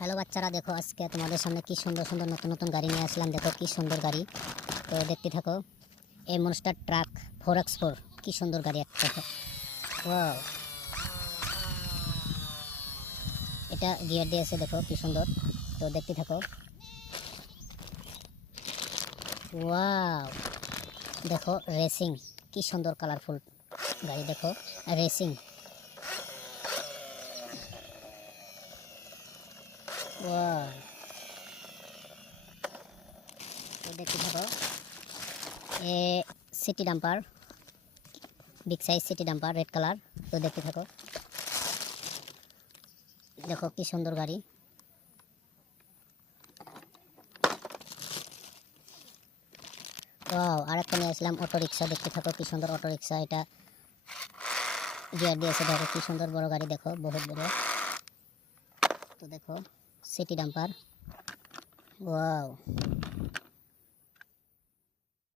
Hello বাচ্চারা, দেখো আজকে তোমাদের সামনে কি সুন্দর সুন্দর নতুন নতুন গাড়ি নিয়ে আসলাম। দেখো কি সুন্দর গাড়ি, তো দেখতে থাকো। এই মনস্টার ট্রাক 4x4, কি সুন্দর গাড়ি একটা। ওয়াও, এটা গিয়ার দিয়েছে, দেখো কি সুন্দর। তো দেখতে থাকো। ওয়াও, দেখো রেসিং, কি সুন্দর কালারফুল গাড়ি। দেখো রেসিং, ওয়াও। তো দেখতে থাকো। A city dumper, big size city dumper, red colour. তো দেখতে থাকো। দেখো কি সুন্দর গাড়ি। ওয়াও, আরেকটা নিয়ে আসলাম অটো রিক্সা। দেখতে থাকো কি সুন্দর অটো রিক্সা, এটা গিয়ার দিয়েছে। দেখো কি সুন্দর বড় গাড়ি, দেখো বহুত বড়। তো দেখো সিটি ডাম্পার, ওয়াও।